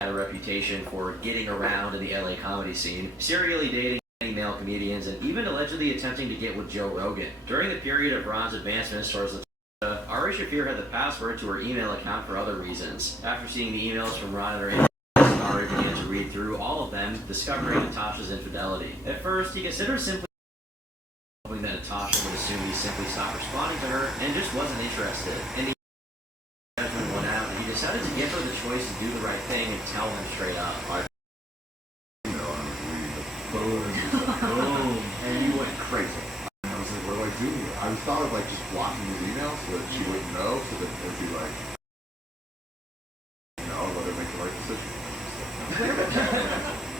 had a reputation for getting around in the LA comedy scene, serially dating male comedians, and even allegedly attempting to get with Joe Rogan. During the period of Ron's advancements towards Natasha, Ari Shaffir had the password to her email account for other reasons. After seeing the emails from Ron and her inbox, Ari began to read through all of them, discovering Natasha's infidelity. At first, he considered simply hoping that Natasha would assume he simply stopped responding to her and just wasn't interested. In the judgment went out, and he decided to give her the choice to do the right thing and tell him straight up. Boom. And you went crazy. I was like, what do I do? I thought of like just blocking his emails so that she wouldn't know, so that it'd be like, let her make the right decision.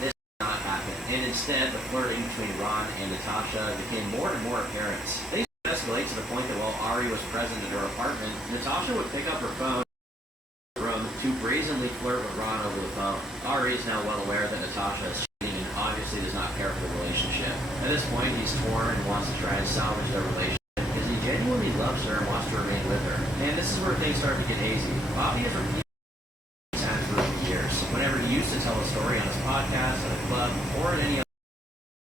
This did not happen, and instead the flirting between Ron and Natasha became more and more apparent. Things would escalate to the point that while Ari was present at her apartment, Natasha would pick up her phone in the room to brazenly flirt with Ron over the phone. Ari is now well aware that Natasha is cheating and obviously does not care for the relationship. At this point, he's torn and wants to try and salvage their relationship because he genuinely loves her and wants to remain with her. And this is where things start to get hazy. Bobby has repeated times for years. Whenever he used to tell a story on his podcast, at a club, or at any other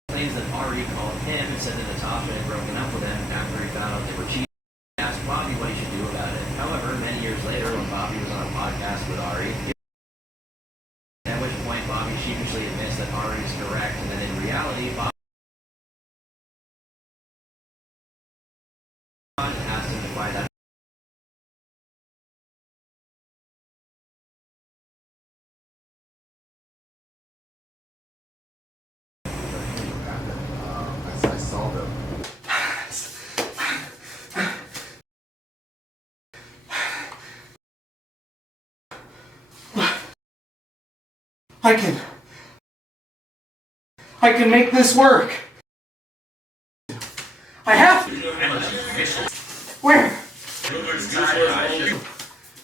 claims that Ari called him and said that Natasha had broken up with him after he found out they were cheating. He asked Bobby what he should do about it. However, many years later, when Bobby was on a podcast with Ari, at which point Bobby sheepishly admits that Ari is correct, and that in reality, Bobby asked him to find out. I saw them. I can make this work. I have to. Where?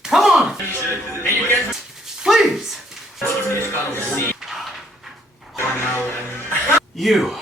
Come on. Please. You.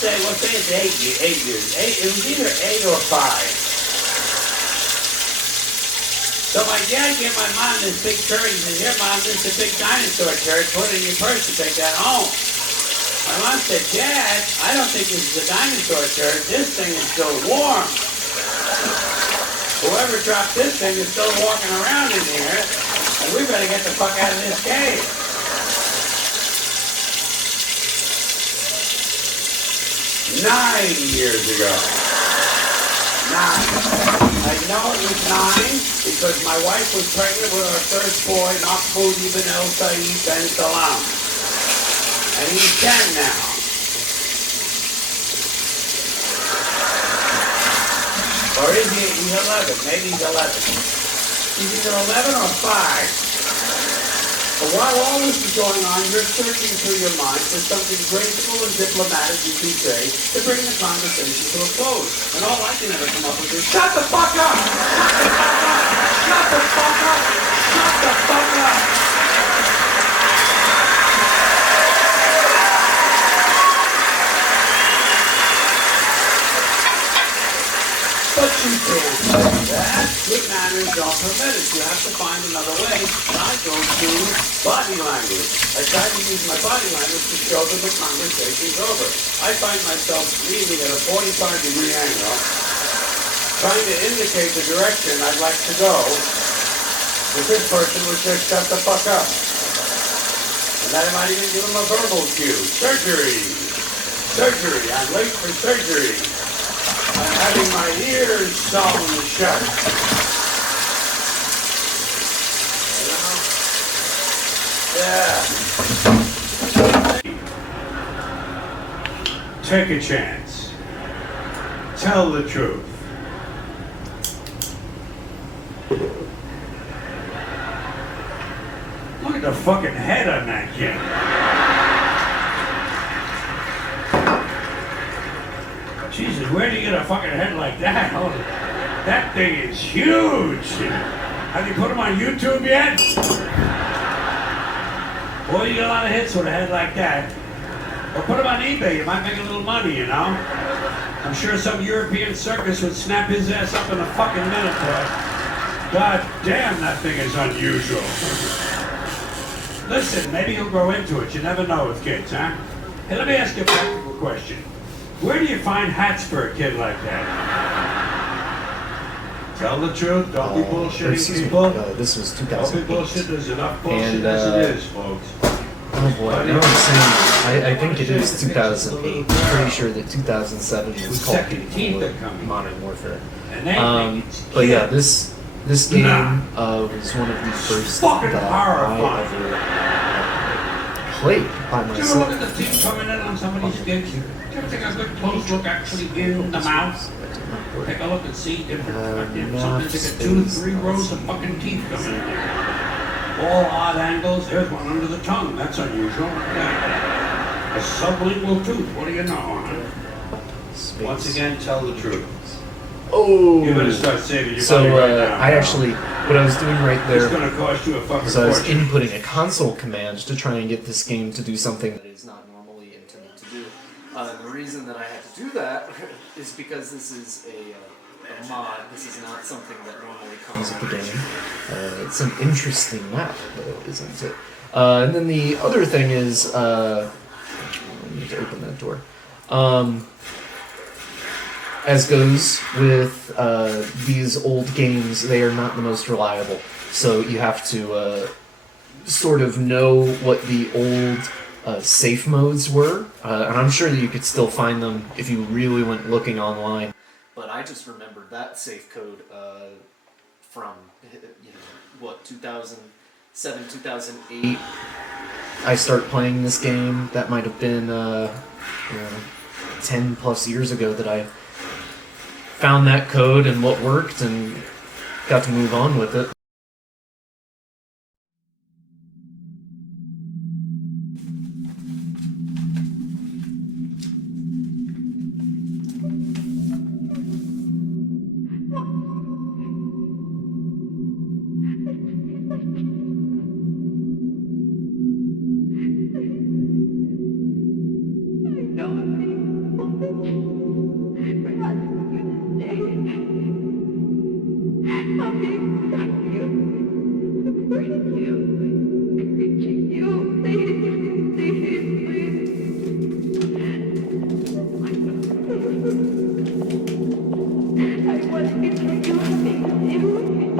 say it's 8 years. It was either 8 or 5. So my dad gave my mom this big turd. He said, here, Mom, this is a big dinosaur turd. Put it in your purse and take that home. My mom said, Dad, I don't think this is a dinosaur turd. This thing is still warm. Whoever dropped this thing is still walking around in here, and we better get the fuck out of this cave. 9 years ago. 9. I know it was 9 because my wife was pregnant with our first boy, Mahmoud Ibn El Said Ben Salam. And he's 10 now. Or is he? He's 11. Maybe he's 11. He's either 11 or 5. But while all this is going on, you're searching through your mind for something graceful and diplomatic you can say to bring the conversation to a close. And all I can ever come up with is, shut the fuck up! Shut the fuck up! Shut the fuck up! Shut the fuck up! But you can't say that. Good manners don't permit it. You have to find another way. I go to body language. I try to use my body language to show that the conversation's over. I find myself leaning at a 45-degree angle, trying to indicate the direction I'd like to go. But this person would just shut the fuck up. And then I might even give him a verbal cue. Surgery. Surgery. I'm late for surgery. I'm having my ears sewn shut. Yeah. Take a chance. Tell the truth. Look at the fucking head on that kid. Jesus, where do you get a fucking head like that? Oh, that thing is huge. Have you put him on YouTube yet? Boy, you get a lot of hits with a head like that. Or put him on eBay, you might make a little money, you know? I'm sure some European circus would snap his ass up in a fucking minute, boy. God damn, that thing is unusual. Listen, maybe you'll grow into it. You never know with kids, huh? Hey, let me ask you a practical question. Where do you find hats for a kid like that? Tell the truth, don't be bullshitting people. This was Don't 2008. be bullshit, there's enough bullshit And, as it is, folks. Oh boy, now I'm saying, I think it is 2008. I'm pretty sure that 2007 was called Second team that come. Modern Warfare. And they think it's But yeah, cute. this game was one of the first fucking that I horrifying. ever played by Did you ever look myself. at the teeth coming in on somebody's gigs? Did you ever take a good close look actually in the mouth? Take a look and see if something's like a 2 to 3 rows of fucking teeth coming in there. All odd angles. There's one under the tongue. That's unusual. Yeah. A sublingual tooth. What do you know, huh? Once again, tell the truth. Oh! You better start saving your So money right now. I actually, what I was doing right It's there gonna cost you a fucking was I was fortune. inputting a console command to try and get this game to do something that is not normally intended to do. The reason that I had to do that is because this is a mod. This is not something that normally comes with the game. It's an interesting map, though, isn't it? And then the other thing is, I need to open that door. As goes with these old games, they are not the most reliable. So you have to sort of know what the old safe modes were. And I'm sure that you could still find them if you really went looking online. But I just remembered that safe code from, 2007, 2008. I start playing this game. That might have been 10 plus years ago that I found that code and what worked and got to move on with it. what it is for you to be.